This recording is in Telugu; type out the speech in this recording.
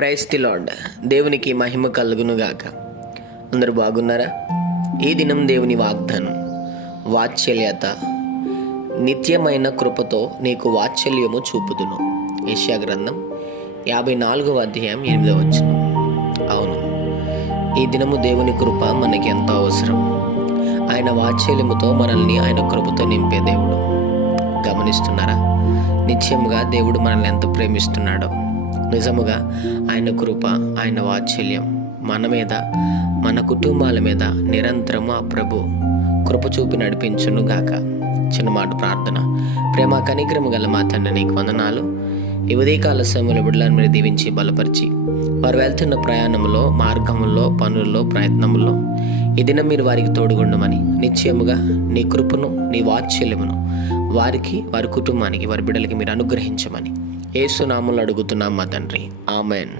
Praise the lord. దేవునికి మహిమ కలుగునుగాక. అందరూ బాగున్నారా? ఈ దినం దేవుని వాగ్దానం, వాత్సల్యత, నిత్యమైన కృపతో నీకు వాత్సల్యము చూపుదును. యెషయా గ్రంథం 54వ అధ్యాయం 8వ వచనం. అవును, ఈ దినము దేవుని కృప మనకి ఎంతో అవసరం. ఆయన వాత్సల్యముతో మనల్ని ఆయన కృపతో నింపే దేవుడు. గమనిస్తున్నారా? నిత్యముగా దేవుడు మనల్ని ఎంత ప్రేమిస్తున్నాడో. నిజముగా ఆయన కృప, ఆయన వాత్సల్యం మన మీద, మన కుటుంబాల మీద నిరంతరము ఆ ప్రభు కృప చూపి నడిపించును గాక. చిన్న మాట ప్రార్థన. ప్రేమ కనికరము గల మా తండ్రి, నీకు వందనాలు. ఈ ఉదయకాల సమయంలో బిడ్డలను మీరు దీవించి బలపరిచి, వారు వెళ్తున్న ప్రయాణంలో, మార్గంలో, పనుల్లో, ప్రయత్నంలో ఈ దినం మీరు వారికి తోడుగుండమని, నిశ్చయముగా నీ కృపను, నీ వాత్సల్యమును వారికి, వారి కుటుంబానికి, వారి బిడ్డలకి మీరు అనుగ్రహించమని యేసు నామములో అడుగుతున్నాం మా తండ్రి. ఆమెన్.